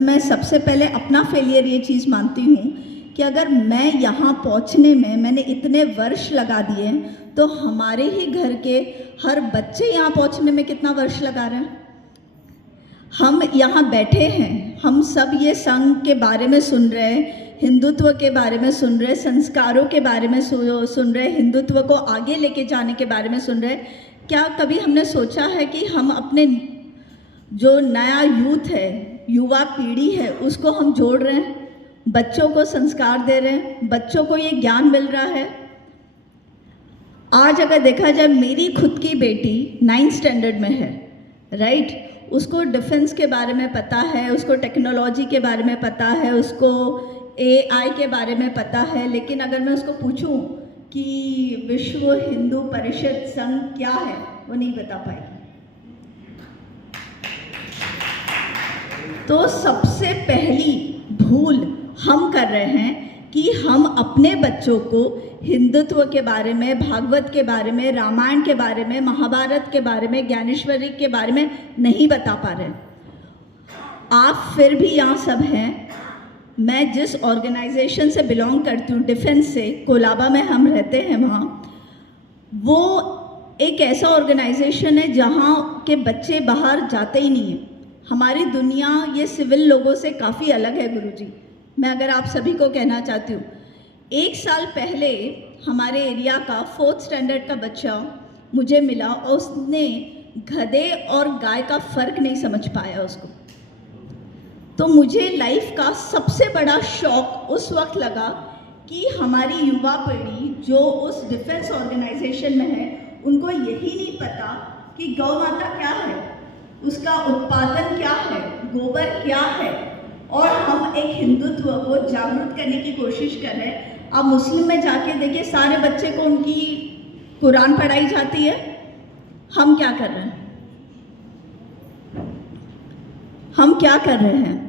मैं सबसे पहले अपना फेलियर ये चीज़ मानती हूँ कि अगर मैं यहाँ पहुँचने में मैंने इतने वर्ष लगा दिए हैं, तो हमारे ही घर के हर बच्चे यहाँ पहुँचने में कितना वर्ष लगा रहे हैं। हम यहाँ बैठे हैं, हम सब ये संघ के बारे में सुन रहे हैं, हिंदुत्व के बारे में सुन रहे हैं, संस्कारों के बारे में सुन रहे हैं, हिंदुत्व को आगे लेके जाने के बारे में सुन रहे हैं। क्या कभी हमने सोचा है कि हम अपने जो नया यूथ है, युवा पीढ़ी है, उसको हम जोड़ रहे हैं, बच्चों को संस्कार दे रहे हैं, बच्चों को ये ज्ञान मिल रहा है। आज अगर देखा जाए, मेरी खुद की बेटी 9th स्टैंडर्ड में है, राइट। उसको डिफेंस के बारे में पता है, उसको टेक्नोलॉजी के बारे में पता है, उसको AI के बारे में पता है, लेकिन अगर मैं उसको पूछूं कि विश्व हिंदू परिषद संघ क्या है, वो नहीं बता पाएगी। तो सबसे पहली भूल हम कर रहे हैं कि हम अपने बच्चों को हिंदुत्व के बारे में, भागवत के बारे में, रामायण के बारे में, महाभारत के बारे में, ज्ञानेश्वरी के बारे में नहीं बता पा रहे। आप फिर भी यहाँ सब हैं। मैं जिस ऑर्गेनाइजेशन से बिलोंग करती हूँ, डिफेंस से, कोलाबा में हम रहते हैं, वहाँ वो एक ऐसा ऑर्गेनाइजेशन है जहाँ के बच्चे बाहर जाते ही नहीं हैं। हमारी दुनिया ये सिविल लोगों से काफ़ी अलग है गुरुजी। मैं अगर आप सभी को कहना चाहती हूँ, 1 साल पहले हमारे एरिया का 4th स्टैंडर्ड का बच्चा मुझे मिला और उसने गधे और गाय का फ़र्क नहीं समझ पाया उसको। तो मुझे लाइफ का सबसे बड़ा शौक उस वक्त लगा कि हमारी युवा पीढ़ी जो उस डिफेंस ऑर्गेनाइजेशन में है, उनको यही नहीं पता कि गौ माता क्या है, उसका उत्पादन क्या है, गोबर क्या है, और हम एक हिंदुत्व को जागरूक करने की कोशिश कर रहे हैं। आप मुस्लिम में जाके देखिए, सारे बच्चे को उनकी कुरान पढ़ाई जाती है। हम क्या कर रहे हैं? हम क्या कर रहे हैं?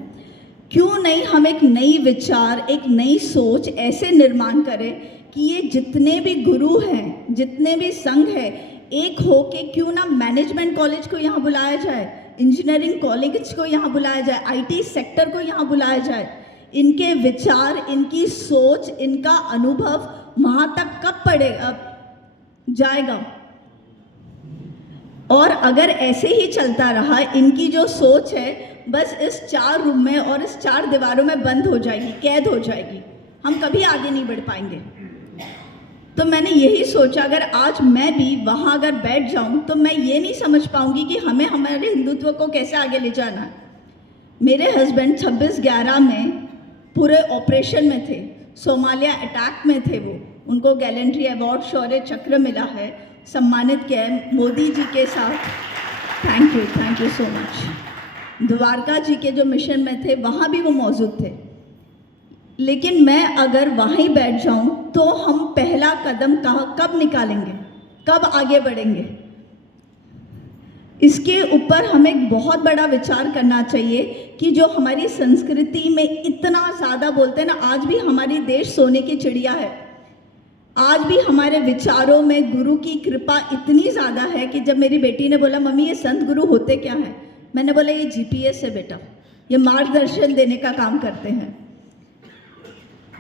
क्यों नहीं हम एक नई विचार, एक नई सोच ऐसे निर्माण करें कि ये जितने भी गुरु हैं, जितने भी संघ हैं, एक हो के क्यों ना मैनेजमेंट कॉलेज को यहाँ बुलाया जाए, इंजीनियरिंग कॉलेज को यहाँ बुलाया जाए, IT सेक्टर को यहाँ बुलाया जाए। इनके विचार, इनकी सोच, इनका अनुभव वहाँ तक कब पड़ेगा, जाएगा। और अगर ऐसे ही चलता रहा, इनकी जो सोच है बस इस 4 रूम में और इस 4 दीवारों में बंद हो जाएगी, कैद हो जाएगी, हम कभी आगे नहीं बढ़ पाएंगे। तो मैंने यही सोचा, अगर आज मैं भी वहाँ अगर बैठ जाऊँ तो मैं ये नहीं समझ पाऊँगी कि हमें हमारे हिंदुत्व को कैसे आगे ले जाना है। मेरे हस्बैंड 26/11 में पूरे ऑपरेशन में थे, सोमालिया अटैक में थे। वो उनको गैलेंट्री अवार्ड, शौर्य चक्र मिला है, सम्मानित किया है मोदी जी के साथ। Thank you so much. Dwarka ji के जो मिशन में थे, वहाँ भी वो मौजूद थे। लेकिन मैं अगर वहीं बैठ जाऊं तो हम पहला कदम कब निकालेंगे, कब आगे बढ़ेंगे? इसके ऊपर हमें बहुत बड़ा विचार करना चाहिए कि जो हमारी संस्कृति में इतना ज़्यादा बोलते हैं ना, आज भी हमारी देश सोने की चिड़िया है। आज भी हमारे विचारों में गुरु की कृपा इतनी ज़्यादा है कि जब मेरी बेटी ने बोला, मम्मी ये संत गुरु होते क्या हैं, मैंने बोला ये GPS है बेटा, ये मार्गदर्शन देने का काम करते हैं।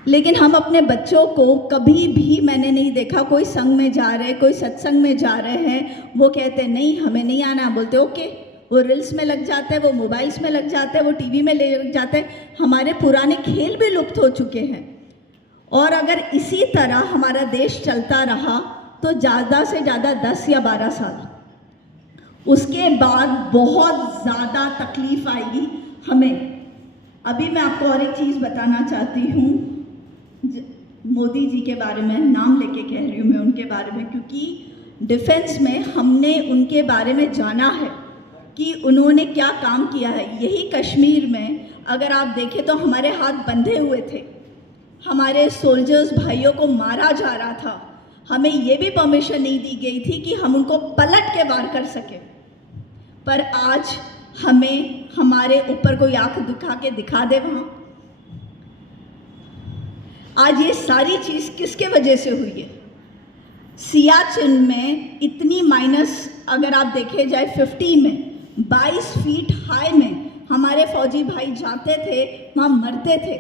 लेकिन हम अपने बच्चों को कभी भी मैंने नहीं देखा कोई संघ में जा रहे, कोई सत्संग में जा रहे हैं, वो कहते हैं नहीं हमें नहीं आना, बोलते ओके, वो रील्स में लग जाते हैं, वो मोबाइल्स में लग जाते हैं, वो TV में लग जाते हैं। हमारे पुराने खेल भी लुप्त हो चुके हैं। और अगर इसी तरह हमारा देश चलता रहा तो ज़्यादा से ज़्यादा 10 या 12 साल, उसके बाद बहुत ज़्यादा तकलीफ आएगी हमें। अभी मैं आपको और एक चीज़ बताना चाहती हूँ, मोदी जी के बारे में, नाम लेके कह रही हूँ मैं उनके बारे में, क्योंकि डिफेंस में हमने उनके बारे में जाना है कि उन्होंने क्या काम किया है। यही कश्मीर में अगर आप देखें तो हमारे हाथ बंधे हुए थे, हमारे सोल्जर्स भाइयों को मारा जा रहा था, हमें ये भी परमिशन नहीं दी गई थी कि हम उनको पलट के वार कर सकें। पर आज हमें हमारे ऊपर कोई आंख दिखा दे वहाँ। आज ये सारी चीज़ किसके वजह से हुई है? सियाचिन में इतनी माइनस, अगर आप देखे जाए 50 में 22 फीट हाई में हमारे फौजी भाई जाते थे, वहाँ मरते थे,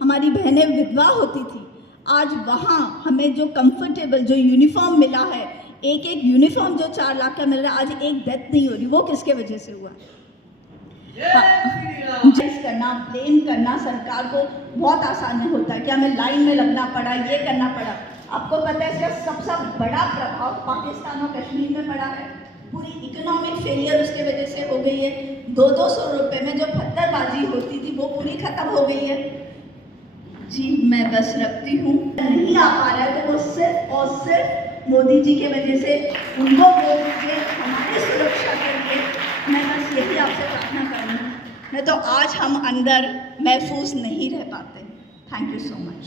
हमारी बहनें विधवा होती थी। आज वहाँ हमें जो कंफर्टेबल जो यूनिफॉर्म मिला है, एक एक यूनिफॉर्म जो 4 लाख का मिल रहा है, आज एक डेथ नहीं हो रही, वो किसके वजह से हुआ? जज करना, ब्लेम करना सरकार को बहुत आसान होता है कि हमें लाइन में लगना पड़ा, ये करना पड़ा। आपको पता है इसका सबसे बड़ा प्रभाव पाकिस्तान और कश्मीर में पड़ा है। पूरी इकोनॉमिक फेलियर उसके वजह से हो गई है। 200 रुपये में जो पत्थरबाजी होती थी वो पूरी खत्म हो गई है। जी मैं बस रखती हूँ। नहीं आ पा रहा है तो वो सिर्फ और सिर्फ मोदी जी के वजह से, उनको वोट दीजिए हमारी सुरक्षा के लिए। मैं बस यही आपसे प्रार्थना करूँगी, नहीं तो आज हम अंदर महफूज नहीं रह पाते। Thank you so much.